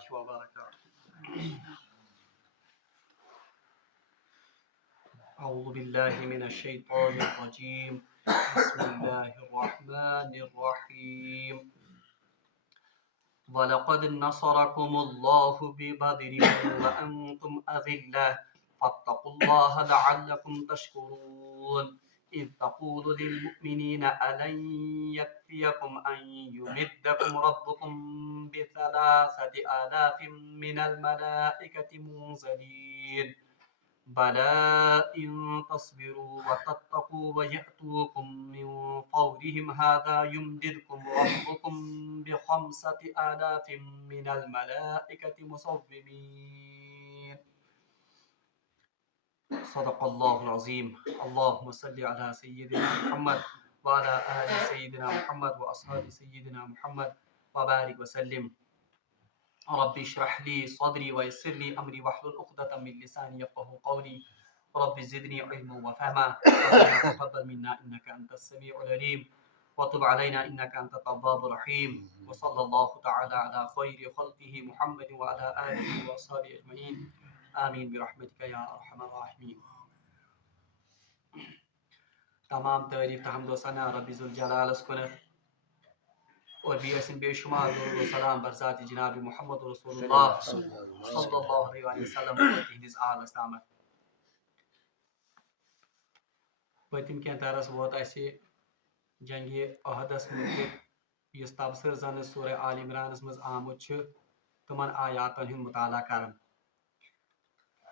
الله وبركاته. أعوذ بالله من الشيطان الرجيم. بسم الله الرحمن الرحيم. وَلَقَدْ نَصَرَكُمُ اللَّهُ بِبَدْرٍ وَأَنْتُمْ أَذِلَّةٌ فَاتَّقُوا اللَّهَ لَعَلَّكُمْ تَشْكُرُونَ إِذْ تَقُولُ لِلْمُؤْمِنِينَ أَلَنْ يَكْفِيَكُمْ أَنْ يُمِدَّكُمْ رَبُّكُمْ ب3,000 مِّنَ الْمَلَائِكَةِ مُنزَلِينَ بَلَى إِن تَصْبِرُوا وَتَتَّقُوا وَيَأْتُوكُم مِّن فَوْرِهِمْ هَٰذَا يُمْدِدْكُمْ رَبُّكُم ب5,000 مِّنَ الْمَلَائِكَةِ مُصَوِّمِينَ. صدق الله العظيم. اللهم صل على سيدنا محمد وعلى آل سيدنا محمد وأصحاب سيدنا محمد وبارك وسلم. رب اشرح لي صدري ويسر لي أمري واحلل عقدة من لساني يفقهوا قولي. رب زدني علما وفهما. ربنا تقبل منا إنك أنت السميع العليم وتب علينا إنك أنت التواب الرحيم. وصلى الله تعالى على خير خلقه محمد وعلى آله وأصحابه أجمعين. آمین برحمتک یا ارحم الراحمین. تمام تعریف تحمد و ثنا رب ذوالجلالس کنت اور بیسن بے شمار درود و سلام بر ذات جناب محمد رسول اللہ صلی اللہ علیہ وسلم اور تہندس آل استامت. پتم کین درس ووت اسہ جنگ احدس متعلق اس تبصر زن سورہ آل عمرانس مز آمت تمن آیاتن ہند مطالعہ کرن.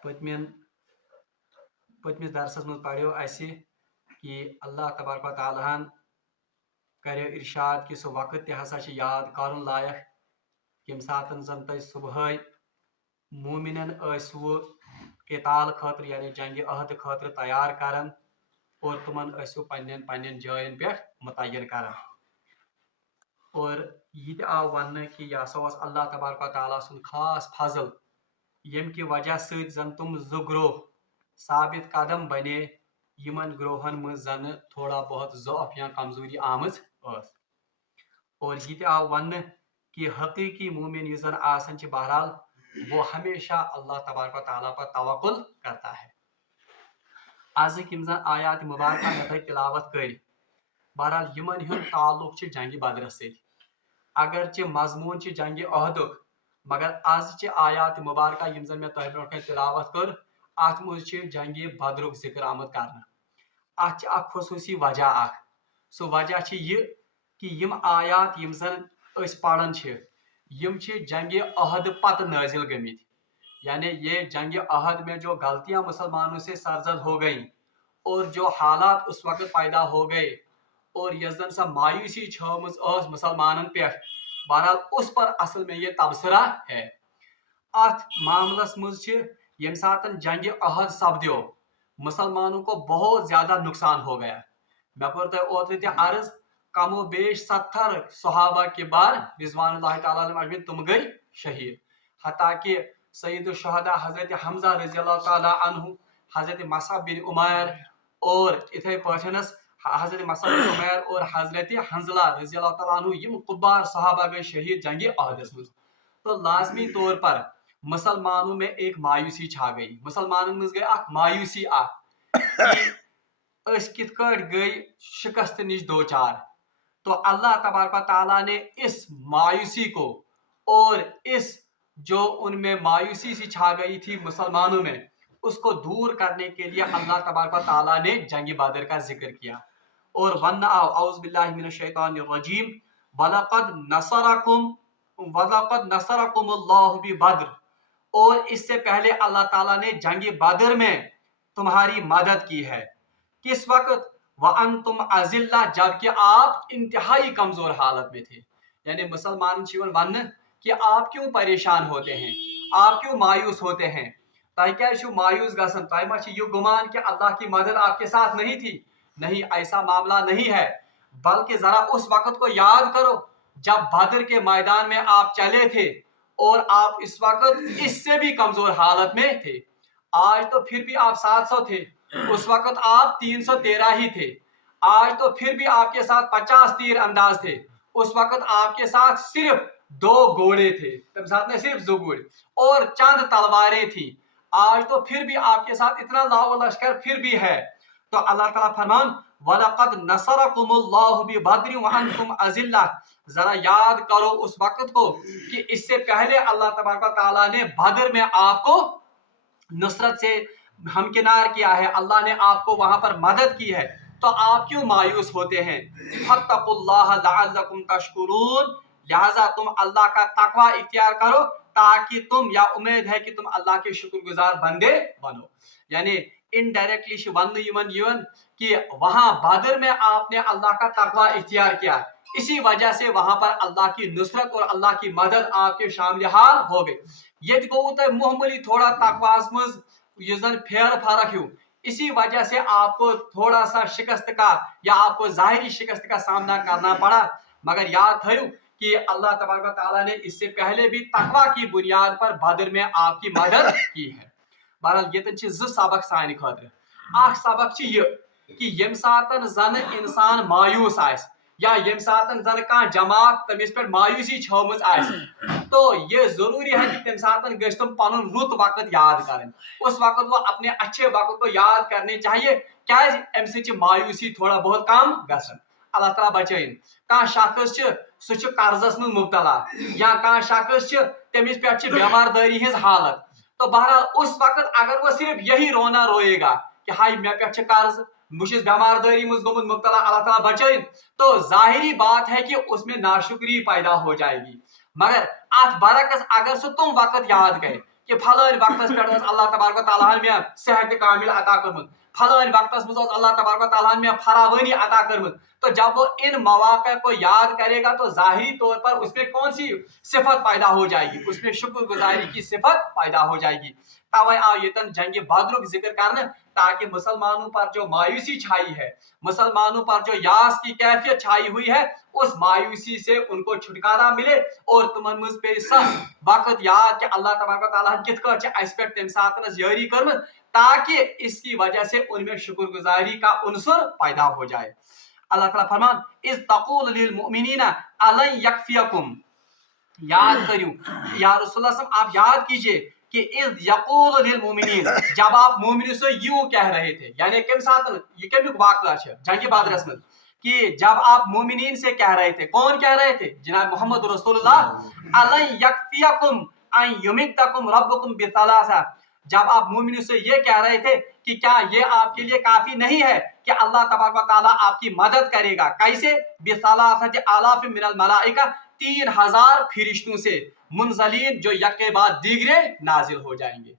پتمس درسس مز پڑھو اسہ کہ اللہ تبارک و تعالیٰ کرو ارشاد کہ سہ وقت تہ ہسا یاد کرن لائق یم ساتن زن تہ صبح مومنن ٲسوٕ قتال خاطر یعنی جنگ عہد خاطر تیار کران اور تمن ٲسوٕ پنن جائن پہ متعین کران. اور یہ تہ آو ون کہ یہ ہسا اوس اللہ تبارک و تعالیٰ سن خاص فضل یم کہ وجہ ست زن تم زٕ گروہ ثابت قدم بنے یمن گروہن مز زن تھوڑا بہت ضعف یا کمزوری آمٕژ ٲس. اور یہ تہ آو ون کہ حقیقی مومن یس زن آسان چھ بہرحال وہ ہمیشہ اللہ تبارک و تعالیٰ پر توکل کرتا ہے. آزک یم زن آیات مبارکہ مے تۄہہِ تلاوت کر بہرحال یمن ہند تعلق چھ جنگ بدرس ست. اگرچہ مضمون چھ جنگ عہدک مگر آز چھ آیات مبارکہ یم زن مے تۄہہِ برونٛٹھ کنہِ تلاوت کر ات مز چھ جنگ بدرک ذکر آمد کرنا. ات چھ اکھ خصوصی وجہ اکھ. سہ وجہ چھ یہ کہ یم آیات یم زن اس پران چھ یم چھ جنگ عہد پتہ نازل گمت. یعنی یہ جنگ عہد میں جو غلطیاں مسلمانوں سے سرزد ہو گئیں اور جو حالات اس وقت پیدا ہو گئے اور یس زن سا مایوسی چھومز اس مسلمانن پہ بہرحال اس پر اصل میں یہ تبصرہ ہے. ات معاملس مز چھ یم ساتن جنگ عہد سپدیو مسلمانوں کو بہت زیادہ نقصان ہو گیا. میں کور تہ اوترٕ تہ عرض کم و بیش 70 صحابہ کے بعد رضوان اللہ تعالیٰ اجمعین تم گئی شہید. حتیٰ کہ سید الشہداء حضرت حمزہ رضی اللہ تعالیٰ عنہ حضرت مصعب بن عمیر اور اتھے پٲٹھنس حضرت مصعب بن عمیر اور حضرت حنزلہ رضی اللہ تعالیٰ عنہ یم کبار صحابہ گئی شہید جنگ عہدس مز. تو لازمی طور پر مسلمانوں میں ایک مایوسی چھا گئی. مسلمانوں مز گئی اخ مایوسی اخ کہ اس کت کٹ گئی شکست نش دو چار. تو اللہ تبارک و تعالیٰ نے اس مایوسی کو اور اس جو ان میں مایوسی سی چھا گئی تھی مسلمانوں میں اس کو دور کرنے کے لیے اللہ تبارک و تعالیٰ نے جنگ بدر کا ذکر کیا. اور ون اعوذ باللہ من الشیطان الرجیم وَلَقَدْ نَصَرَكُمُ اللَّهُ بِبَدْرٍ. اور اس سے پہلے اللہ تعالیٰ نے جنگ بدر میں تمہاری مدد کی ہے. کس وقت؟ وَأَنْتُمْ أَذِلَّةٌ جبکہ آپ انتہائی کمزور حالت میں تھے. یعنی مسلمان چیون ون کہ آپ کیوں پریشان ہوتے ہیں, آپ کیوں مایوس ہوتے ہیں, تہ کیا مایوس گژھن, تہ ما یہ گمان کہ اللہ کی مدد آپ کے ساتھ نہیں تھی. نہیں, ایسا معاملہ نہیں ہے. بلکہ ذرا اس وقت کو یاد کرو جب بدر کے میدان میں آپ چلے تھے اور آپ اس وقت اس سے بھی کمزور حالت میں تھے. آج تو پھر بھی آپ 700 تھے, اس وقت آپ 313 ہی تھے. آج تو پھر بھی آپ کے ساتھ 50 تیر انداز تھے, اس وقت آپ کے ساتھ صرف 2 घोड़े थे, तब साथ में सिर्फ 2 घोड़े और चंद तलवारें थी। आज तो फिर भी आपके साथ इतना लाओ लश्कर फिर भी है। तो अल्लाह ताला फरमान वलक़द नसरकुमुल्लाहु बिबद्र व अंतुम अज़िल्ला, जरा याद करो उस वक्त को कि इससे पहले अल्लाह तबारक व तआला ने बदर में आपको नुसरत से हमकिनार किया है, अल्लाह ने आपको वहां पर मदद की है, तो आप क्यों मायूस होते हैं? फत्तकुल्लाह लअल्लकुम तशकुरून, लिहाजा तुम अल्लाह का तकवा इख्तियार करो ताकि तुम, या उम्मीद है कि तुम अल्लाह के शुक्रगुजार बंदे बनो। यानी इनडायरेक्टली वन कि वहां बदर में आपने अल्लाह का तकवा इख्तियार किया, इसी वजह से वहां पर अल्लाह की नुसरत और अल्लाह की मदद आपके शामिल हाल हो गई। ये गो तो मामूली थोड़ा तकवास मज फेर फर्क हो, इसी वजह से आपको थोड़ा सा शिकस्त का या आपको जाहिरी शिकस्त का सामना करना पड़ा। मगर याद थयो कि अल्लाह तबारक तआला ने इससे पहले भी तकवा की बुनियाद पर बदर में आपकी मदद की है। बहरहाल ये सबक सान खतर। अख सबक कि यम सातन जन इंसान मायूस आस या यम सातन जन कह जमात तमिस पे मायूसी छवमज आस, तो ये जरूरी है कि तम सातन गछ तुम पनुन रुत वक्त याद करें, उस वक्त वो अपने अच्छे वक्त को याद करने चाहिए, क्या अम मायूसी थोड़ा बहुत कम गसन। अल्लाह ताला बचाइन। कह शख्स सह कर्जस में मुबतला या कह शख्स तमिस पे बेमारदारी हिज हालत, तो बहरहाल उस वक्त अगर वो सिर्फ यही रोना रोएगा कि हाय मे पे कर्ज, मुझे बेमारदारी मज गोमुत मुबतला, अल्लाह ताला बचाइन, तो जाहिरी बात है कि उसमें नाशुक्री पैदा हो जाएगी। मगर अत बरकस अगर सह तुम वक्त याद करे कि फलान वक्तस पे अल्लाह तबारक तआला मे सेहत कामिल अता कर्मुत, फलान वक्तस मज अल्लाह तबारक तआला मे फरावानी अता कर्मुत, तो जब वो इन मौका को याद करेगा तो जाहिरी तौर पर उसमें कौन सी सिफत पैदा हो जाएगी, उसमें शुक्रगुजारी की सिफत पैदा हो जाएगी। तवे आओ ये जंग बदरुक जिक्र करने ताकि मुसलमानों पर जो मायूसी छाई है, मुसलमानों पर जो यास की कैफियत छाई हुई है, उस मायूसी से उनको छुटकारा मिले और तुमन मुझ पे वक्त याद कि अल्लाह तबारक तआला कित अस पे तम सातन यारी कर्म, ताकि इसकी वजह से उनमें शुक्रगुजारी का उनसुर पैदा हो जाए। अल्लाह ताला फरमान इस तक़ूल लिल मुमिनीना अलन यकफियकुम, याद करियो या रसूलुल्लाह सल्लल्लाहु अलैहि वसल्लम आप याद कीजिए कि इस यक़ूल लिल मुमिनीन, जब आप मोमिनों से यूं कह रहे थे, यानी किम साथ ये कमिक वाक़या है जंग बदर में कि जब आप मोमिनीन से कह रहे थे, कौन कह रहे थे? जनाब मोहम्मद रसूलुल्लाह अलन यकफियकुम अन युमिद्दकुम रब्बुकुम बिसलासा, जब आप मोमिनों से ये कह रहे थे कि क्या ये आपके लिए काफी नहीं है कि अल्लाह तबारक व तआला आपकी मदद करेगा, कैसे? बिसलासति आलाफिन मिनल मलाइका, 3000 फरिश्तों से मुनजलीन जो यक के बाद दीगरे नाजिल हो जाएंगे।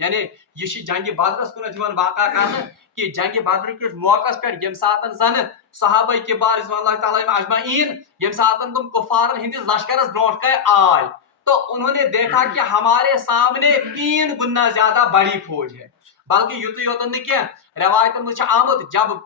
यानी ये जंग बदरस कुन वाक़ा कर कि जंग बदर के मौका पे यम सातन जन सहाबा किबार रिज़वानुल्लाहि तआला अजमईन यम सातन तुम कुफारन हिंदिस लश्करस ब्रोट के आय, तो उन्होंने देखा कि हमारे सामने 3 गुना ज्यादा बड़ी फौज है। बल्कि युद्ध योतन ने क्या रवायतन में आमद, जब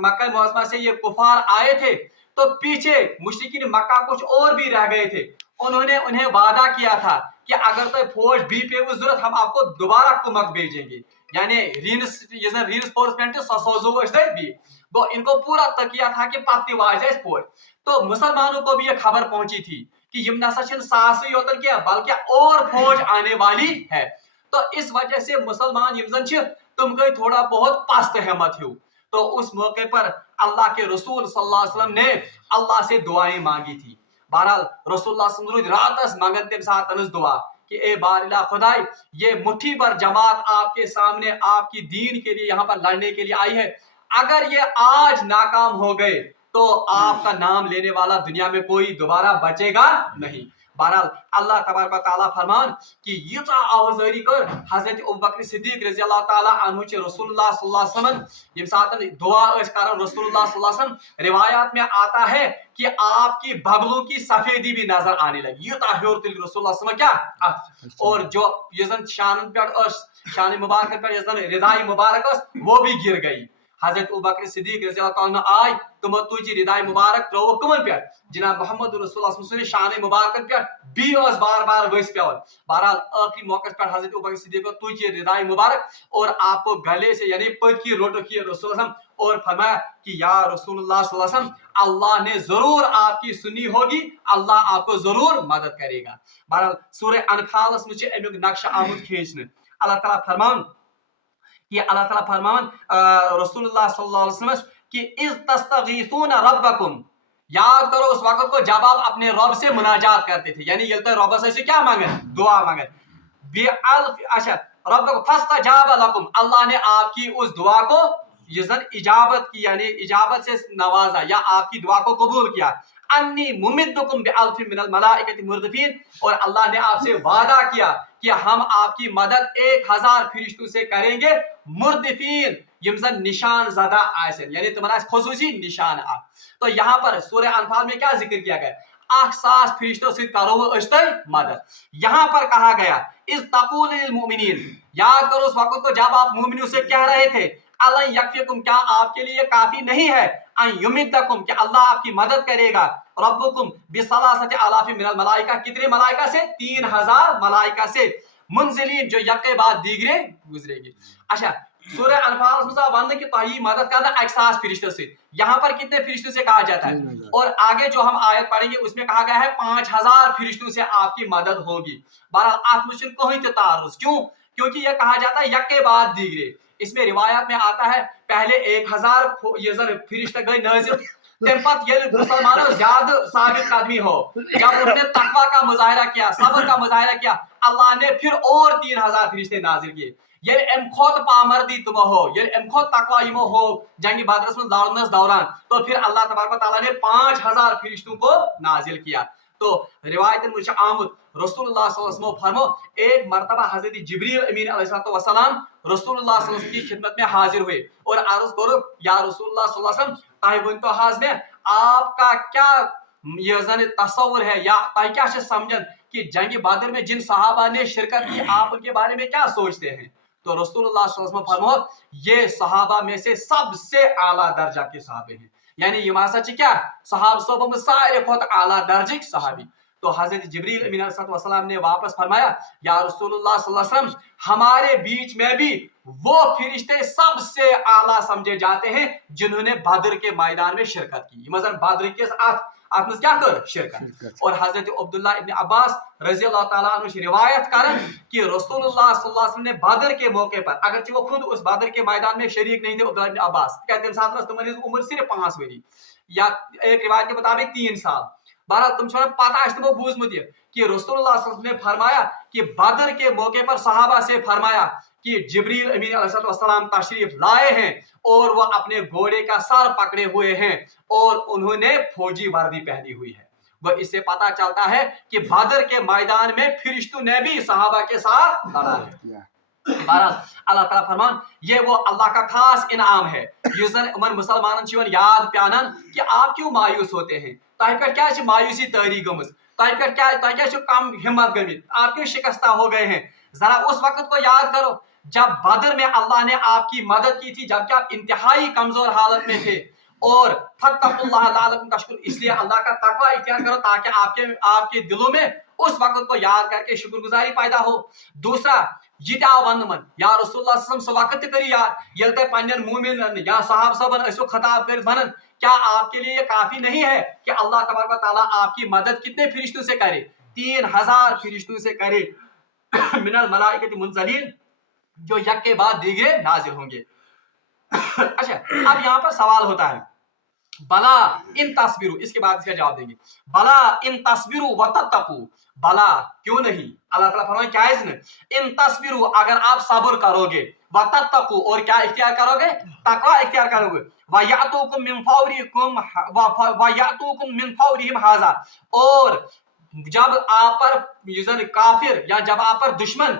मक्का मुअज़्ज़मा से ये कुफार आए थे तो पीछे मुशरिकीन मक्का कुछ और भी रह गए थे, उन्होंने उन्हें वादा किया था कि अगर तो फौज भी पे जरूरत हम आपको दोबारा कुमक भेजेंगे, यानी रीइंफोर्समेंट ससोजो भी वो इनको पूरा तकिया था कि पत्ती वाज फौज। तो मुसलमानों को भी ये खबर पहुंची थी कि यम नसा सास योतन क्या बल्कि और फौज आने वाली है। तो इस वजह से मुसलमान यम जन तुम गई थोड़ा बहुत पस्त हिम्मत हो, तो उस मौके पर अल्लाह के रसूल सल्लल्लाहु अलैहि वसल्लम ने अल्लाह से दुआएं मांगी थी। बहरहाल रसूलुल्लाह सल्लल्लाहु अलैहि वसल्लम रातस मांगन तम सातनस दुआ कि ए बारिला खुदाई, ये मुट्ठी भर जमात आपके सामने आपकी दीन के लिए यहाँ पर लड़ने के लिए आई है, अगर ये आज नाकाम हो गए तो आपका नाम लेने वाला दुनिया में कोई दोबारा बचेगा नहीं। बहरहाल अल्लाह तबारक व तआला फरमान कि युता आवाज़री कर हजरत अबू बकर सिद्दीक रज़ी अल्लाह ताला अन्हु चे रसूलुल्लाह सल्लल्लाहु अलैहि वसल्लम यम सातन दुआ अस कर रसूलुल्लाह सल्लल्लाहु अलैहि वसल्लम, रिवायात में आता है कि आपकी बगलों की सफेदी भी नजर आने लगी। युता हुरतिल रसूलुल्लाह सल्लल्लाहु अलैहि वसल्लम क्या और जो यजन शान पे शान मुबारक पे यजन रिदाई मुबारक वो भी गिर गई। حضرت ابوبکر صدیق رضی اللہ عنہ آئی تمو تج ردائے مبارک ترو کمن پہ جناب محمد رسول اللہ سن شان مبارکن پہ بیس بار بار ؤس پیون بہرحال آخری موقع پر حضرت ابوبکر صدیق کو تج ردائے مبارک اور آپ کو گلے سے یعنی پت کی روٹو کی رسول اللہ اور فرمایا کہ یا رسول اللہ صلی اللہ علیہ وسلم اللہ نے ضرور آپ کی سنی ہوگی اللہ آپ کو ضرور مدد کرے گا. بہرحال سورہ انفال میں امیک نقشہ آمد کھینچنے اللہ تعالیٰ فرمان کہ اللہ تعالیٰ فرمان رسول اللہ صلی اللہ علیہ وسلم کہ اذ تستغیثون ربکم یاد کرو اس وقت کو جب آپ اپنے رب سے مناجات کرتے تھے یعنی یہ تو رب سے کیا مانگے دعا مانگے اچھا رب فاستجاب لکم اللہ نے آپ کی اس دعا کو اجابت کی یعنی اجابت سے نوازا یا آپ کی دعا کو قبول کیا انی ممدکم بالف من الملائکۃ مردفین اور اللہ نے آپ سے وعدہ کیا کہ ہم آپ کی مدد 1000 فرشتوں سے کریں گے مردفین یم زن نشان زدہ آسن یعنی تمہارا خصوصی نشان آ. تو یہاں پر سورہ انفال میں کیا ذکر کیا گیا 1000 فرشتوں سے کرو اشتر مدد. یہاں پر کہا گیا اذ تقول للمؤمنین یاد کرو اس وقت کو جب آپ مومنوں سے کہہ رہے تھے اللہ یکفیکم کیا آپ کے لیے کافی نہیں ہے ان یمدکم کہ اللہ آپ کی مدد کرے گا ربکم بثلاثۃ آلاف من الملائکہ کتنے ملائکہ سے 3000 ملائکہ سے منزلین جو یکے بعد دیگرے گزرے گی. اچھا سورہ انفال میں ون کہ تہی مدد کرنا 1000 فرشتوں سے یہاں پر کتنے فرشتوں سے کہا جاتا ہے اور آگے جو ہم آیت پڑھیں گے اس میں کہا گیا ہے 5000 فرشتوں سے آپ کی مدد ہوگی. بہرحال آپ مجھ کوئی تعارض کیوں کیونکہ یہ کہا جاتا ہے یکے بعد دیگرے. اس میں روایات میں آتا ہے پہلے 1000 فرشتے گئے نازل تم پت یہ مسلمانوں زیادہ ثابت قدمی ہو جب انہوں نے تقوی کا مظاہرہ کیا صبر کا مظاہرہ کیا اللہ نے پھر اور 3000 فرشتے نازل کیے. یہ ام خود پامردی تم ہو یہ ام خود تقوی یمو ہو جنگ بدرس میں لڑنس دوران تو پھر اللہ تبارک و تعالیٰ نے 5000 فرشتوں کو نازل کیا. تو روایت میں آمد رسول اللہ صلی اللہ علیہ وسلم فرمو ایک مرتبہ حضرت جبریل امین علیہ السلام رسول اللہ صلی اللہ علیہ وسلم کی خدمت میں حاضر ہوئے اور عرض کرو یا رسول اللہ صلی اللہ علیہ وسلم تاہی ونتو حاضر میں آپ کا کیا یہ زن تصور ہے یا تاہی کیا سمجھن کہ جنگ بدر میں جن صحابہ نے شرکت کی آپ ان کے بارے میں کیا سوچتے ہیں. تو رسول اللہ صلی اللہ علیہ وسلم فرمو یہ صحابہ میں سے سب سے اعلیٰ درجہ کے صحابے ہیں یعنی یہ ماسا کیا صحابہ صحابہ میں سارے خود اعلیٰ درجے صحابی. تو حضرت جبریل امین علیہ السلام نے واپس فرمایا یا رسول اللہ صلی اللہ علیہ وسلم ہمارے بیچ میں بھی وہ فرشتے سب سے اعلیٰ سمجھے جاتے ہیں جنہوں نے بدر کے میدان میں شرکت کی مثلا بدر کے آپ نے کیا کر شرکت. اور حضرت عبداللہ ابن عباس رضی اللہ تعالیٰ عنہ روایت کریں کہ رسول اللہ صلی اللہ علیہ وسلم نے بدر کے موقع پر اگرچہ وہ خود اس بدر کے میدان میں شریک نہیں تھے عبداللہ ابن عباس کہتے ہیں ساتھ تمہاری عمر صرف 5 وری یا ایک روایت کے مطابق 3 سال. بہرحال تم چھو پتہ تمو بوزمت یہ کہ رسول اللہ صلی اللہ علیہ وسلم نے فرمایا کہ بدر کے موقع پر صحابہ سے فرمایا کہ جبریل امین علیہ السلام تشریف لائے ہیں اور وہ اپنے گھوڑے کا سر پکڑے ہوئے ہیں اور انہوں نے فوجی وردی پہنی ہوئی ہے. وہ اس سے پتہ چلتا ہے کہ بدر کے میدان میں فرشتوں نے بھی صحابہ کے ساتھ لڑا ہے. بہرحال اللہ تعالیٰ فرمان یہ وہ اللہ کا خاص انعام ہے یس زن امن مسلمانن یاد پیانن کہ آپ کیوں مایوس ہوتے ہیں تہ پہ کیا مایوسی تاری گمز تہ کیا کم ہمت گمت آپ کیوں شکستہ ہو گئے ہیں. ذرا اس وقت کو یاد کرو جب بدر میں اللہ نے آپ کی مدد کی تھی جبکہ آپ انتہائی کمزور حالت میں تھے اور فتقوا اللہ لعلکم تشکرون اس لیے اللہ کا تقوی اختیار کرو تاکہ آپ کے دلوں میں اس وقت کو یاد کر کے شکر گزاری پیدا ہو. دوسرا یہ ون من یا رسول اللہ صلی اللہ علیہ وسلم سو وقت کری یاد یل تہ پنن مومن یا صحابہ صاحبن اسو خطاب کر ونن کیا آپ کے لیے یہ کافی نہیں ہے کہ اللہ تبارک و تعالیٰ آپ کی مدد کتنے فرشتوں سے کرے 3000 فرشتوں سے کرے من الملائکۃ منزلین جو یک کے بعد دیگرے نازل ہوں گے. اچھا اب یہاں پر سوال ہوتا ہے بلا ان تصبروا اس کے بعد اس کا جواب دیں گے بلا ان تصبروا وتتقوا بلا کیوں نہیں اللہ تعالیٰ فرمائے کیا ہے ان تصبروا اگر آپ صبر کرو گے وتتقوا اور کیا اختیار کرو گے تقوی اختیار کرو گے وَيَأْتُوكُم مِّن فَوْرِهِمْ هَٰذَا اور جب آپ پر کافر یا جب آپ پر دشمن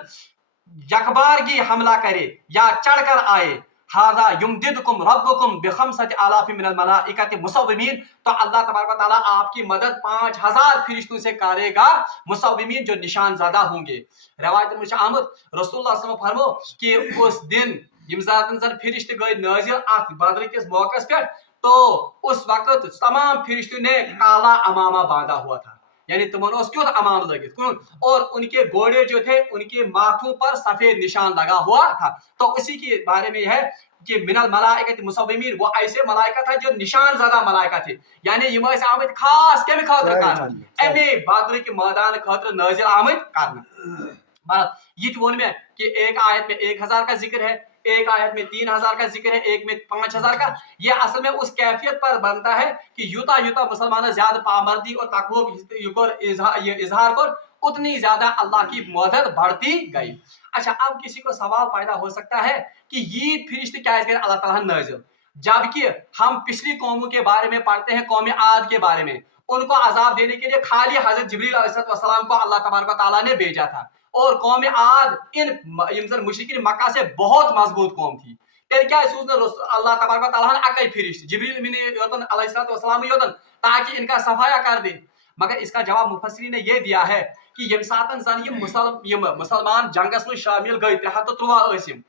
یکبارگی حملہ کرے یا چڑھ کر آئے هَٰذَا يُمْدِدْكُمْ رَبُّكُمْ بِخَمْسَةِ آلَافٍ مِّنَ الْمَلَائِكَةِ مُصَوِّمِينَ تو اللہ تبارک و تعالیٰ آپ کی مدد 5000 فرشتوں سے کرے گا مصومین جو نشان زدہ ہوں گے. روایت میں آمد رسول اللہ صلی اللہ علیہ وسلم فرمو کہ اس دن یم सातन जन फिरिश्त गई नाजिल अत बदर किस मौकस पे, तो उस वक्त तमाम फिरिश्तों ने काला अमामा बांधा हुआ था, यानी तुमने उसके अमाम लगे, और उनके घोड़े जो थे उनके माथों पर सफेद निशान लगा हुआ था। तो उसी के बारे में है कि मिनल मलाइकत मुसव्विमीन, वो ऐसे मलाइका था जो निशान ज़दा मलाइका थे, यानी यम ٲسۍ आमत खास कम खातिर करना, अमे बदर के मैदान खातिर नाजिल आमत करना। ये वोन में कि एक आयत में 1000 का जिक्र है, एक आयत में 3000 का जिक्र है, एक में 5000 का। ये असल में उस कैफियत पर बनता है कि यूता यूता मुसलमान ज्यादा पामर्दी और तकवा इजहार कर, उतनी ज्यादा अल्लाह की मदद बढ़ती गई। अच्छा, अब किसी को सवाल पैदा हो सकता है कि ये फिरिश्ते क्या है अल्लाह ताला नाज़िल, जबकि हम पिछली कौमों के बारे में पढ़ते हैं, कौम आद के बारे में, उनको अजाब देने के लिए खाली हजरत जिब्रील अलैहिस्सलाम को अल्लाह तबारक व तआला ने भेजा था, और कौम आद इन मुशरिकीन मक्का से बहुत मजबूत कौम थी। तेल क्या अल्लाह तबारक व तआला ने अकै फिरिश्ते जिब्रील अलैहिस्सलाम योतन ताकि इनका सफाया कर दे। मगर इसका जवाब मुफस्सिरीन ने यह दिया है कि यम सातन जन यम मुसलमान जंगस में शामिल गई 313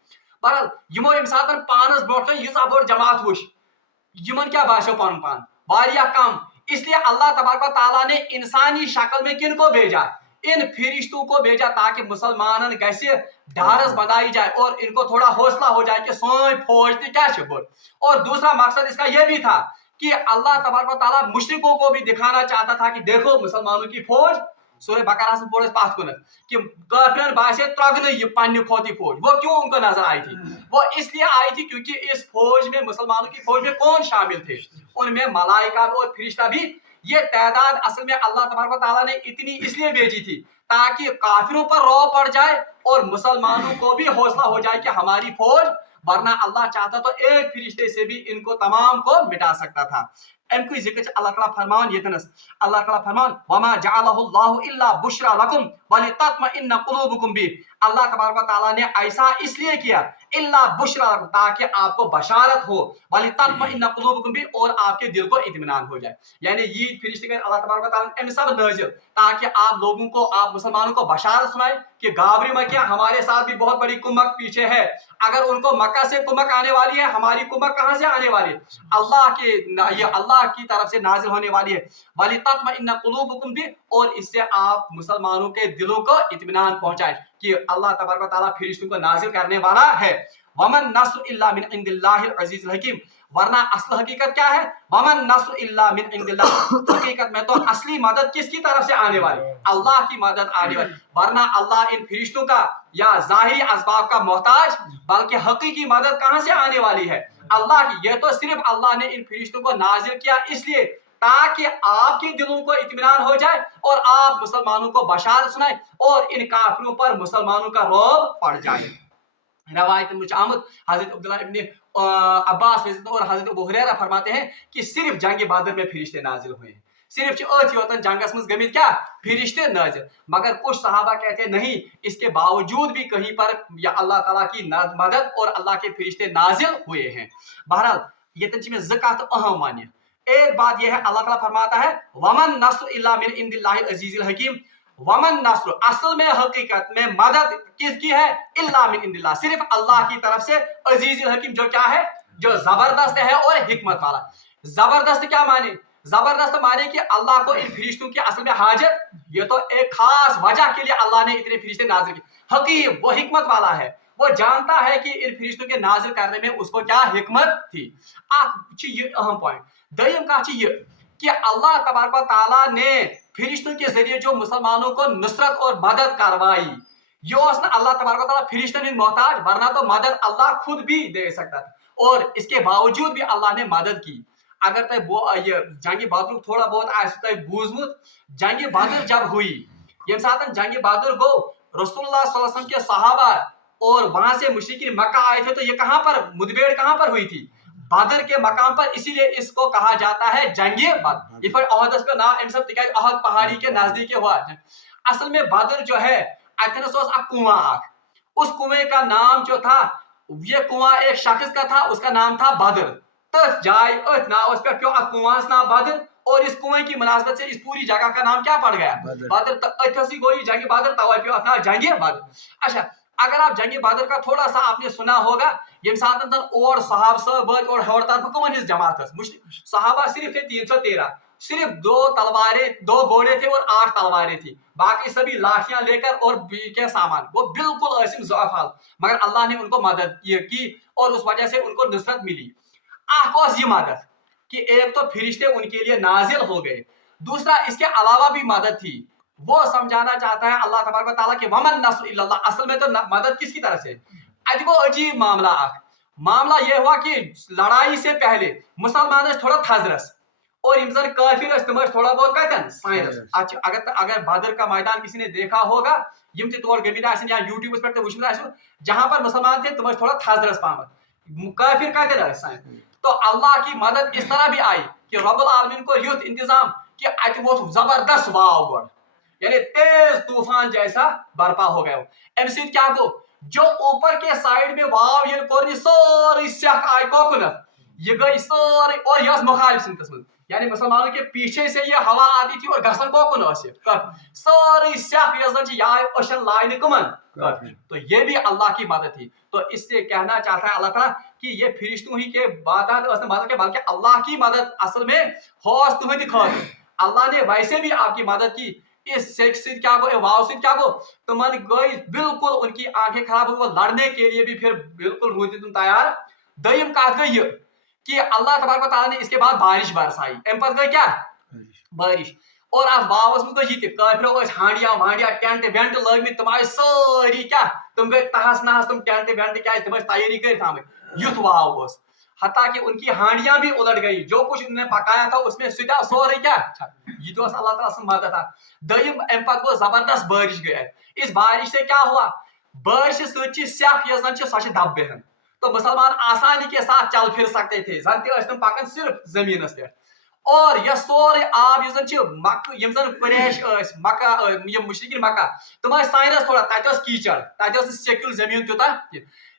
बहरहाल यमो यम सातन पानस ब्रोट यीजा बोड़ जमात वुश, यमन क्या बाशो पन पान वारिया कम, इसलिए अल्लाह तबारक व तआला ने इंसानी शक्ल में किनको भेजा, इन फिरिश्तों को भेजा, ताकि मुसलमान गैसे ढारस बनाई जाए और इनको थोड़ा हौसला हो जाए कि सोई फौज थी क्या बोल। और दूसरा मकसद इसका यह भी था कि अल्लाह तबारक व तआला मुशरिकों को भी दिखाना चाहता था कि देखो मुसलमानों की फौज, सूरह बकरा से बोल पास कुन कि काफिरन बासे त्रगन ये पानी खोती फौज, वो क्यों उनको नजर आई थी, वो इसलिए आई थी क्योंकि इस फौज में, मुसलमानों की फौज में कौन शामिल थे, उनमें मलाइका और फरिश्ता भी। ये तादाद असल में अल्लाह तबारक व तआला ने इतनी इसलिए भेजी थी ताकि काफिरों पर रौब पड़ जाए और मुसलमानों को भी हौसला हो जाए कि हमारी फौज, वरना अल्लाह चाहता तो एक फरिश्ते से भी इनको तमाम को मिटा सकता था। इनको जिक्र अल्लाह ताला फरमान यतनस, अल्लाह ताला फरमान वमा जअलहुल्लाहु इल्ला बुशरा लकुम वलितत्मइन्न कुलूबुकुम बि, अल्लाह तबारक व तआला ने ऐसा इसलिए किया इल्ला बुशरा लकुम, ताकि आपको बशारत हो, वलितत्मइन्न कुलूबुकुम बि, और आपके दिल को इत्मीनान हो जाए। यानी ये फरिश्ते का अल्लाह तबारक व तआला ने सब नाज़िल ताकि आप लोगों को, आप मुसलमानों को बशारत सुनाए कि घाबरी मत, क्या हमारे साथ भी बहुत बड़ी कुमक पीछे है, अगर उनको मक्का से कुमक आने वाली है, हमारी कुमक कहां से आने वाली है, अल्लाह की तरफ से नाजिल होने वाली है। वलितत्मइन्न कुलूबुकुम भी, और इससे आप मुसलमानों के दिलों को इत्मीनान पहुंचाए कि अल्लाह तबारक व तआला फरिश्तों को नाजिल करने वाला है। वमन नस्र इल्ला मिन इंदिल्लाहिल अजीज़िल हकीम, वरना असल हकीकत क्या है, वमन नस्र इल्ला मिन इंदिल्लाह, हकीकत में तो असली मदद किसकी तरफ से आने वाली, अल्लाह की मदद आने वाली, वरना अल्लाह इन फरिश्तों का या ज़ाहिरी असबाब का मोहताज, बल्कि हकीकी मदद कहां से आने वाली है, अल्लाह की। ये तो सिर्फ अल्लाह ने इन फरिश्तों को नाजिल किया इसलिए ताकि आपके दिलों को इत्मीनान हो जाए और आप मुसलमानों को बशारत सुनाए और इन काफिरों पर मुसलमानों का रौब पड़ जाए। रवायत में आमद हजरत अब्दुल्लाह इब्न अब्बास और हजरत अबू हुरैरा फरमाते हैं कि सिर्फ जंग बदर में फरिश्ते नाजिल हुए, सिर्फ अथ जंगस मज गमित क्या फरिश्ते नाजिल। मगर कुछ सहाबा कहते हैं नहीं, इसके बावजूद भी कहीं पर या अल्लाह ताला की मदद और अल्लाह के फरिश्ते नाजिल हुए हैं। बहरहाल ये में ज़कात अहम मानिए। एक बात यह है, अल्लाह ताला फरमाता है वमन नस्र इल्ला मिन इंदिल्लाहिल अजीज़िल हकीम, वमन नस्र असल में हकीकत में मदद किसकी है, इल्ला मिन इंदिल्लाह, सिर्फ अल्लाह की तरफ से, अजीज़ुल हकीम जो क्या है, जो जबरदस्त है और हिकमत वाला। जबरदस्त क्या माने, जबरदस्त माने कि अल्लाह को इन फरिश्तों की असल में हाजत, ये तो एक खास वजह के लिए अल्लाह ने इतने फरिश्ते नाजिल किए। हकीम वो हिकमत वाला है, वो जानता है कि इन फरिश्तों के नाजिल करने में उसको क्या हिकमत थी। ये अहम पॉइंट। दयम का कि अल्लाह तबारक व तआला ने फरिश्तों के जरिए जो मुसलमानों को नुसरत और मदद करवाई, यो अल्लाह तबारक व तआला फरिश्तों मोहताज, वरना तो मदद अल्लाह खुद भी दे सकता था, और इसके बावजूद भी अल्लाह ने मदद की। अगर तक जंग बदर थोड़ा बहुत बूझमुत, जंग बदर जब हुई, ये साथ जंग बदर गो रसूलुल्लाह सल्लल्लाहु अलैहि वसल्लम के सहाबा और वहां से मुशरिकीन मक्का आए थे, तो ये कहां पर मुठभेड़ कहां पर हुई थी, बदर के मकाम पर, इसीलिए इसको कहा जाता है जंगे बदर। ये पर अहद का नाम इन सब अहद पहाड़ी के नजदीक हुआ। असल में बदर जो है कुआं, उस कुएं का नाम जो था, ये कुआं एक शख्स का था, उसका नाम था बदर। तथ जाय अथ ना उस पर क्यों कुआं ना बदर, और इस कुएं की मुनासबत से इस पूरी जगह का नाम क्या पड़ गया, बदर। अथसी गोई जंगे बदर तवा पे अपना जंगे बदर। अच्छा, अगर आप जंग बदर का थोड़ा सा आपने सुना होगा, یم ساتن زن اور صحاب صاحب وات اور ہور طرف کمن ہز جماعت صحابہ صرف تھے 313 صرف 2 تلواریں 2 گھوڑے تھے اور 8 تلواریں تھی باقی سبھی لاٹیاں لے کر اور کے سامان وہ بالکل ایسے ضعفاء مگر اللہ نے ان کو مدد کی اور اس وجہ سے ان کو نصرت ملی آخوص یہ مدد کہ ایک تو فرشتے ان کے لیے نازل ہو گئے دوسرا اس کے علاوہ بھی مدد تھی وہ سمجھانا چاہتا ہے اللہ تبارک و تعالیٰ کہ ومن نصر الا اللہ اصل میں تو مدد کس کی طرف سے اتگو عجیب معاملہ یہ ہوا کہ لڑائی سے پہلے مسلمان تھوڑا تھزرس اور یم زن کافر تم تھوڑا بہت کتن سائنس اگر بدر کا میدان کسی نے دیکھا ہوگا یم تہ تور گمت آسن یا یوٹیوبس پہ وچمت آسو جہاں پر مسلمان تھے تم تھوڑا تھزرس پہمت کافر کتن آسن تو اللہ کی مدد اس طرح بھی آئی کہ رب العالمین کو یوت انتظام کہ ات ووت زبردست واو گوڑ یعنی تیز طوفان جیسا برپا ہو گیا ام سۭتۍ کیا گو جو اوپر کے سائڈ میں واو یہ کور سوری سیاح آئی کوکنت یہ گئی سوری اور یہ مخالف سمتس من یعنی مسلمانوں کے پیچھے سے یہ ہوا آتی تھی اور گھسن کوکن سوری سیاح یہ زن یہ آئی اوشن لائن کمن تو یہ بھی اللہ کی مدد تھی تو اس سے کہنا چاہتا ہے اللہ تعالیٰ کہ یہ فرشتوں ہی کے باتات مدد کے بلکہ اللہ کی مدد اصل میں ہوس تمہیں خاطر اللہ نے ویسے بھی آپ کی مدد کی اس سیکس سے کیا گو واو سے کیا گو تمہاری گئی بالکل ان کی آنکھیں خراب ہوئی وہ لڑنے کے لیے بھی پھر بالکل روتے تم تیار دیم کہت گئی یہ کہ اللہ تبارک و تعالیٰ نے اس کے بعد بارش برسائی ام پتہ گئی کیا بارش اور ات واوس مز گئی یہ کافرو ہانڈیا وانڈیا ٹینٹ وینٹ لگمت تم آئی ساری کیا تم گئی تہس نہس تم ٹینٹ وینٹ کیا تم تیاری کر تھامت یوت واو اس حتیٰ کہ ان کی ہانڈیاں بھی الٹ گئی جو کچھ انہوں نے پکایا تھا اس میں سیدھا سورے کیا یہ تو اللہ تعالیٰ سے مدد تھا دیم ام پتہ وہ زبردست بارش گئی اس بارش سے کیا ہوا بارش سے سیاح یہ زن سو دب بہن تو مسلمان آسانی کے ساتھ چل پھر سکتے تھے زن تم پکن صرف زمین پہ اور یہ سورے آب یہ زن مکہ یم زن قریش مکہ یہ مشرکین مکہ تم سائنس تھوڑا تتہ کیچڑ تتہ سیکل زمین تیوتہ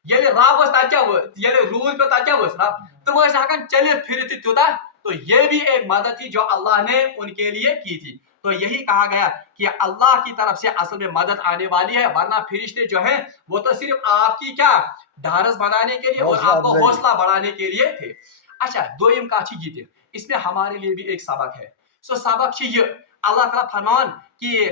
یل رب یل روز پہ تتہ رب تم ہکان چلت پھرت تیوتہ تو یہ بھی ایک مدد تھی جو اللہ نے ان کے لیے کی تھی تو یہی کہا گیا کہ اللہ کی طرف سے اصل میں مدد آنے والی ہے ورنہ فرشتے جو ہیں وہ تو صرف آپ کی کیا ڈھارس بنانے کے لیے اور آپ کو حوصلہ بڑھانے کے لیے تھے اچھا دویم کا چیز یہ اس میں ہمارے لیے بھی ایک سبق ہے سو سبق یہ اللہ تعالیٰ فرمان کہ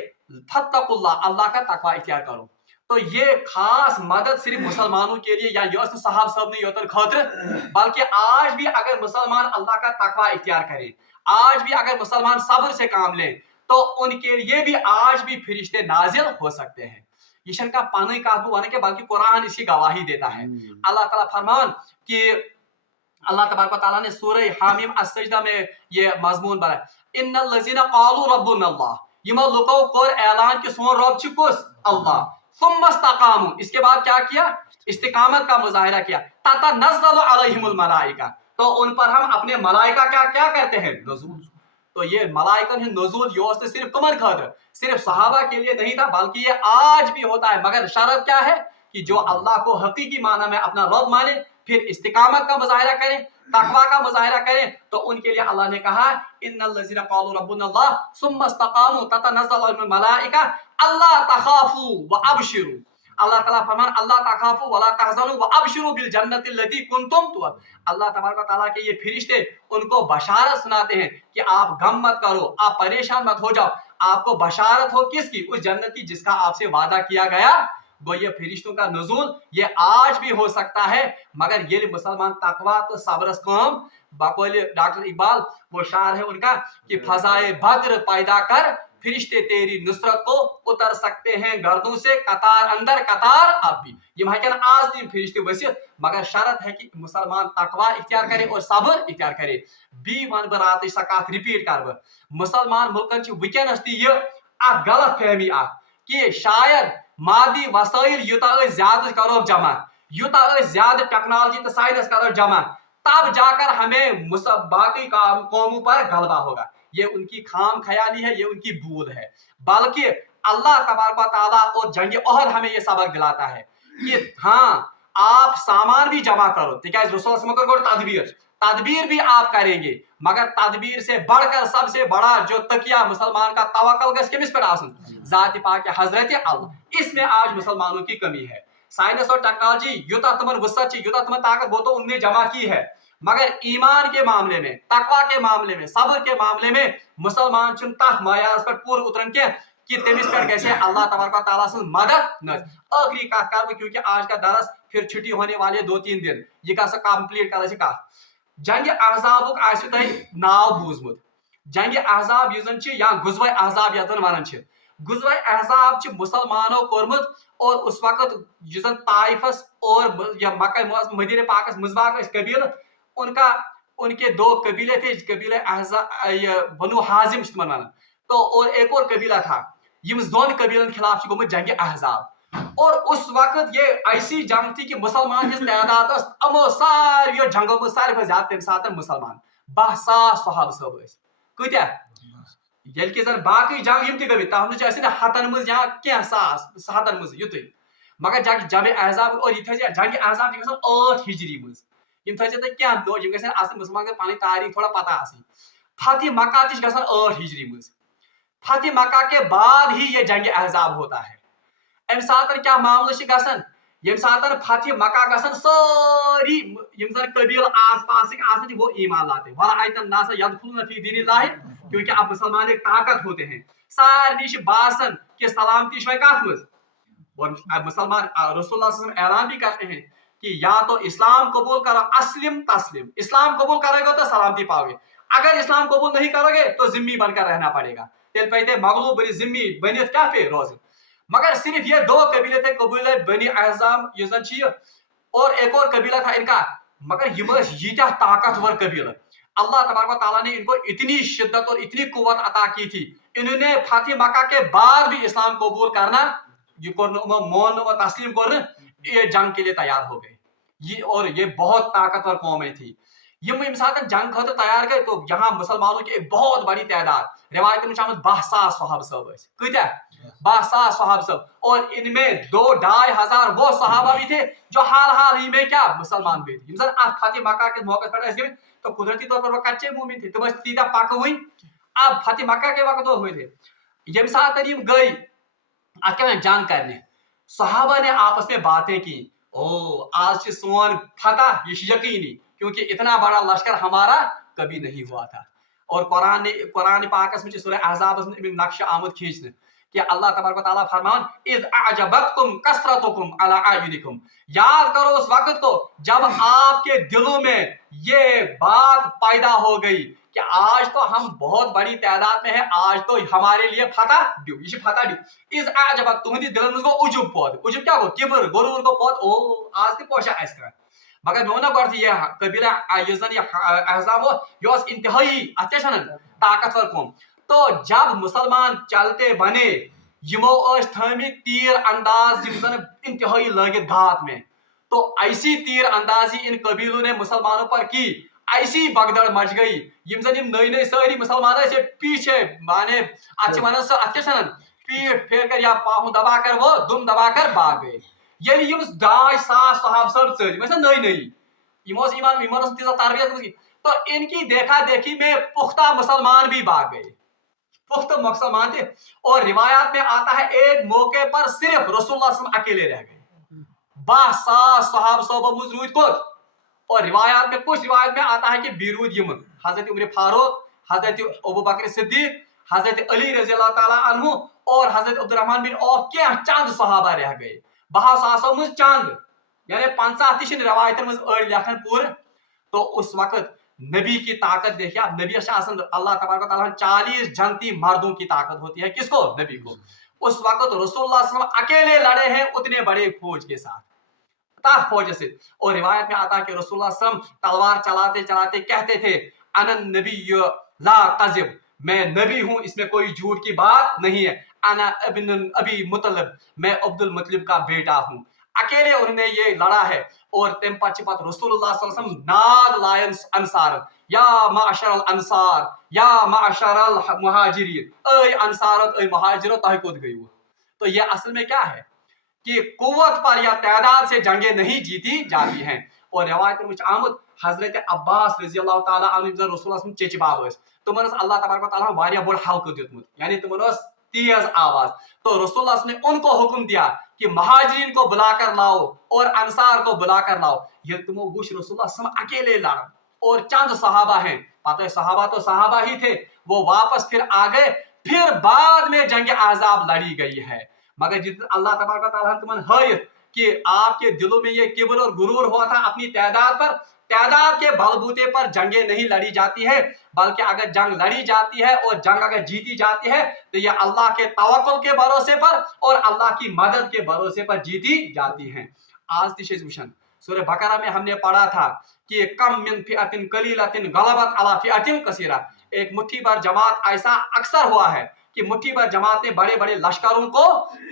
فتقوا اللہ اللہ کا تقوی اختیار کرو تو یہ خاص مدد صرف مسلمانوں کے لیے یا یہ صحابہ صاحب نے یوتن خاطر بلکہ آج بھی اگر مسلمان اللہ کا تقوی اختیار کرے آج بھی اگر مسلمان صبر سے کام لیں تو ان کے لیے بھی آج بھی فرشتے نازل ہو سکتے ہیں یہ شن کا پانی کا ہونے کے بلکہ قرآن اس کی گواہی دیتا ہے اللہ تعالیٰ فرمان کہ اللہ تبارک و تعالیٰ نے سورہ حامیم السجدہ میں یہ مضمون بنایا ان الذین قالوا ربنا اللہ یہ لوگوں کو اعلان کہ سون رب کس اللہ ثم استقاموا اس کے بعد کیا کیا استقامت کا مظاہرہ کیا تتنزل علیہم الملائکہ تو ان پر ہم اپنے ملائکہ کیا کرتے ہیں نزول تو یہ ملائکہ نزول یہ صرف کمن خاطر صرف صحابہ کے لیے نہیں تھا بلکہ یہ آج بھی ہوتا ہے مگر شرط کیا ہے کہ جو اللہ کو حقیقی معنی میں اپنا رب مانے پھر استقامت کا مظاہرہ کریں تقوی کا مظاہرہ کریں تو ان کے لیے اللہ نے کہا ان الذین قالوا ربنا اللہ ثم استقاموا تتنزل علیہم الملائکہ اللہ تخافوا وابشروا اللہ تعالیٰ فرمان اللہ تخافوا ولا تحزنوا وابشروا بالجنۃ التي کنتم توعدون اللہ تبارک و تعالیٰ کے یہ فرشتے ان کو بشارت سناتے ہیں کہ آپ غم مت کرو آپ پریشان مت ہو جاؤ آپ کو بشارت ہو کس کی اس جنت کی جس کا آپ سے وعدہ کیا گیا وہ یہ فرشتوں کا نزول یہ آج بھی ہو سکتا ہے مگر یہ مسلمان تقوی تو صبرس کام بقول ڈاکٹر اقبال وہ شعر ہے ان کا کہ فضائے بدر پیدا کر فرشتے تیری نصرت کو اتر سکتے ہیں گردوں سے قطار اندر قطار اب بھی یہ ہیکن آج دن فرشتے وسیعت مگر شرط ہے کہ مسلمان تقوی اختیار کرے اور صبر اختیار کرے بی ون برات سکات ریپیٹ کر مسلمان ملکن چھ ونکس تہ یہ غلط فہمی کہ شاید مادی وسائل یوتا زیادہ کرو جمع یوتا زیادہ ٹیکنالوجی تو سائنس کرو جمع تب جا کر ہمیں باقی قوموں پر غلبہ ہوگا یہ ان کی خام خیالی ہے یہ ان کی بھول ہے بلکہ اللہ تبارک و تعالیٰ اور جنگ احد ہمیں یہ سبق دلاتا ہے کہ ہاں آپ سامان بھی جمع کرو تکیاز رسول صلی اللہ علیہ وسلم کو تدبیر بھی آپ کریں گے مگر تدبیر سے بڑھ کر سب سے بڑا جو تکیہ مسلمان کا توکل گس کمس پر آسن ذات پاک حضرت اللہ اس میں آج مسلمانوں کی کمی ہے साइंस और टेक्नोलॉजी यूता तमन वसत यूता तमन ताकत वो तो उनने जमा की है, मगर ईमान के मामले में, तकवा के मामले में, सब्र के मामले में मुसलमान तथ मायास पर पूर्व उतरन के कि तमिस पर कैसे अल्लाह तबारक व तआला से मदद न। आखिरी कथ कर क्योंकि आज का दरस फिर छुट्टी होने वाली है 2-3 दिन, ये का कंप्लीट कर कथ। जंग अहज़ाबुक आसियो तोह नाव बूझमुत, जंग अहज़ाब युजन या गुज़वा अहज़ाब यजन वनान छ, गुज़वा अहज़ाब छ मुसलमानों कोरमुत और उस वक्त युजन ताइफस और या मक्का मदीने पाकस मुज़बाक कबील उनका उनके 2 कबीले थे, कबीले बनु हाजिम तो और एक और कबीला था, यम दोन कबीलन खिलाफ गोमुत जंग अहज़ाब। और उस वक्त ये ऐसी जंग थी कि मुसलमान जिस तादाद अमो सारियों जंगों में सारे ज्यादा तम सात मुसलमान 10,000 सहाब सब कत्या ये कि जन बाकी जंग यम गई तथ ना हतन मज या क्या सास हतन मज युत, मगर जंग अहज़ाब और ये जंग अहज़ाब 8 हिजरी मज यम थे क्या दो मुसलमान पी तारीख थोड़ा पता फतेह मक्का 8 हिजरी मज। फतेह मक्का के बाद ही ये जंग अहज़ाब होता है। अम सात क्या मामल गसन यम सात फतेह मक्का गसन सारी यम जन कबील आस पास वो ईमान लाते वरायतन नासा यदखुलून फी दीनिल्लाह, क्योंकि अब मुसलमान एक ताकत होते हैं सारे बासन कि सलामती कत मज। और मुसलमान रसूलुल्लाह सल्लल्लाहु अलैहि वसल्लम ऐलान भी करते हैं कि या तो इस्लाम कबूल करो अस्लिम तस्लिम, इस्लाम कबूल करोगे तो सलामती पाओगे, अगर इस्लाम कबूल नहीं करोगे तो जिम्मी बनकर रहना पड़ेगा। तेल पे मगलूब बनी जिम्मी बनित क्या पे रोज। मगर सिर्फ ये 2 कबीले थे, कबीले बनी अहज़ाब युजन और एक और कबीला था इनका, मगर ये ताकतवर कबीला। अल्लाह तबारक व तआला ने इनको इतनी शिद्दत और इतनी कुव्वत अता की थी, इन्होंने फतेह मक्का के बाद भी इस्लाम कबूल करना मोन व तस्लीम कर ये जंग के लिए तैयार हो गए। ये और ये बहुत ताकतवर कौमें थी। यम सात जंग खत तैयार गए तो यहाँ मुसलमानों की एक बहुत बड़ी तादाद रिवायत में 10,000 सहाब सब कत्या 10,000 सहाब सब, और इनमें 2-2,500 वो सहाबा भी थे जो हाल ही में क्या मुसलमान हुए थे। फतेह मक्का के मौके पर तो कुदरती तौर पर वो कच्चे मोमिन थे, तुम तीदा पक हुई। अब फतेह मक्का के वक्त वो हुए थे, यम सात गई जंग करने, सहाबा ने आपस में बातें की, ओ आज सोन फतह ये यकीनी, क्योंकि इतना बड़ा लश्कर हमारा कभी नहीं हुआ था। और कुरान पाकस में सूरह अहज़ाब में नक्शा आमद खींचने कि अल्लाह तबारक व तआला फरमान इज़ अअजबतकुम कसरतुकुम अला अयुनिकुम, याद करो उस वक्त को जब आपके दिलों में ये बात पैदा हो गई कि आज तो हम बहुत बड़ी तादाद में है, आज तो हमारे लिए फतह ड्यू, ये फतह ड्यू। इज़ अअजबत तुहदी दिलन को उजुब पौध, उजुब क्या को किब्र गुरूर को पौध, ओ आज की पोशा ऐसा। मगर मैं गई ये कबीला अहज़ाब ये इंतहाई अत्याचार ताकतवर कौम। तो जब मुसलमान चलते बने यमो थमित तीर अंदाज इंतहाई लगित घात में, तो ऐसी तीर अंदाजी इन कबीलों ने मुसलमानों पर की, ऐसी भगदड़ मच गई यम जन नई सारी मुसलमान से पीछे माने अत्याचार पीठ फेर कर या पाहु दबा कर वो दुम दबा कर भाग गए। ये 2,500 सहाब सब नई ईमान तरबियत, तो इनकी देखा देखी में पुख्ता मुसलमान भी भाग गए, पुख्ता मुसलमान थे। और रिवायात में आता है एक मौके पर सिर्फ रसूलुल्लाह सल्लल्लाहु अलैहि वसल्लम अकेले रह गए, 12,000 सहाब सब मौजूद को। और रिवायात में कुछ रिवायत में आता है कि बीरूद यमन हजरत उमर फारूक, हजरत अबू बकर सिद्दीक, हजरत अली रज़ी अल्लाह ताला अन्हु और हजरत अब्दुर्रहमान बिन औफ के चंद सहाबा रह गए, 12,000 में चंद, यानी 50 रवायत में लेखन पूरे। तो उस वक्त नबी की ताकत देखिए आप, नबी अल्लाह तबारक व तआला 40 जनती मर्दों की ताकत होती है, किसको? नबी को। उस वक्त रसूलुल्लाह सल्लल्लाहु अलैहि वसल्लम अकेले लड़े हैं उतने बड़े फौज के साथ, ताफ फौज से। और रिवायत में आता है कि रसूलुल्लाह सल्लल्लाहु अलैहि वसल्लम तलवार चलाते चलाते कहते थे अनन नबी ला कज़िब, मैं नबी हूं, इसमें कोई झूठ की बात नहीं है। अना इब्न अबी मुतलिब, मैं अब्दुल मुतलिब का बेटा हूं। अकेले उन्होंने ये लड़ा है। और तेम पत रसूलुल्लाह सल्लल्लाहु अलैहि वसल्लम नाद लायन अंसार या माशरल अंसार या माशरल मुहाजिरीन, ऐ अंसारत ऐ मुहाजिरो तह कोद गई वो। तो ये असल में क्या है कि कुव्वत पर या तादाद से जंगें नहीं जीती जाती हैं। और रवायत में आमद हजरत अब्बास रज़ी अल्लाह ताला अन्हु रसूलुल्लाह सल्लल्लाहु अलैहि वसल्लम चेच बाब तुमन अल्लाह तबारक व तआला वारिया बोड़ हल्क दितमुत, यानी तुमन तेज आवाज। तो रसूलुल्लाह ने उनको हुक्म दिया कि महाजिरीन को बुलाकर लाओ और अंसार को बुलाकर लाओ। ये तुमो वुश रसूलुल्लाह अकेले लड़ और चंद सहाबा हैं, पता है सहाबा तो सहाबा ही थे, वो वापस फिर आ गए, फिर बाद में जंग आजाब लड़ी गई है। मगर जित अल्लाह तबारक तआला तुमन हयत कि आपके दिलों में ये किब्र और गुरूर हुआ था अपनी तादाद के बलबूते पर जंगें नहीं लड़ी जाती है, बल्कि अगर जंग लड़ी जाती है और जंग अगर जीती जाती है तो ये अल्लाह के तवक्कुल के भरोसे पर और अल्लाह की मदद के भरोसे पर जीती जाती हैं। आज तिशेज मिशन सूरह बकरा में हमने पढ़ा था कि कम मिन फिअतिन कलीलतिन गलबत अला फिअतिन कसीरा, एक मुट्ठी भर जमात ऐसा अक्सर हुआ है कि मुट्ठी भर जमात ने बड़े बड़े लश्करों को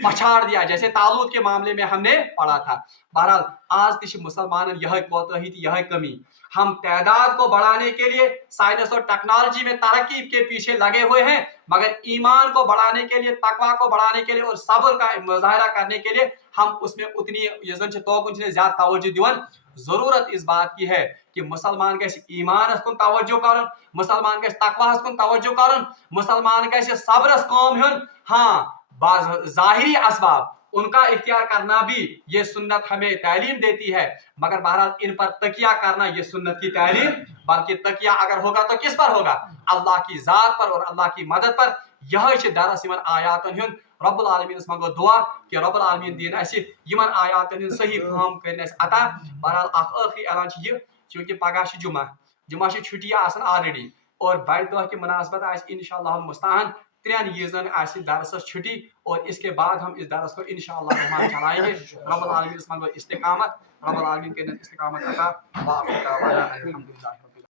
पछाड़ दिया, जैसे तालूत के मामले में हमने पढ़ा था। बहरहाल आज तिश मुसलमान यह कोताही थी, यह कमी, हम तादाद को बढ़ाने के लिए साइंस और टेक्नोलॉजी में तरक्की के पीछे लगे हुए हैं, मगर ईमान को बढ़ाने के लिए, तकवा को बढ़ाने के लिए और सब्र का मुजाहरा करने के लिए हम उसमें उतनी ज्यादा तवज्जो दिवन। जरूरत इस बात की है कि मुसलमान कैसे ईमान कुन तवज्जो करन, मुसलमान कैसे तकवा कुन तवज्जो करन, मुसलमान कैसे सब्र काम हुन। हाँ, जाहिरी असबाब उनका इख्तियार करना भी ये सुन्नत हमें तालीम देती है, मगर बहरहाल इन पर तकिया करना ये सुन्नत की तालीम, बल्कि तकिया अगर होगा तो किस पर होगा? अल्लाह की जात पर और अल्लाह की मदद पर। यह दरस यमन आयातन हुन रब्बुल आलमीन मंगो दुआ कि रब्बुल आलमीन दिन ऐसे यमन आयातन सही काम करने अता। बहरहाल आखिरी ऐलान यह, क्योंकि पगह जुमा छुट्टी आसन ऑलरेडी और बड़ दह के मुनासबत आस इंशाअल्लाह मुस्ताहन 3 यीजन आस दरस छुट्टी और इसके बाद हम इस दरस को इंशाअल्लाह रहमान चलाएंगे। रब्बुल आलमीन मंगो इस्तिकामत, रब्बुल आलमीन के इस्तिकामत अता।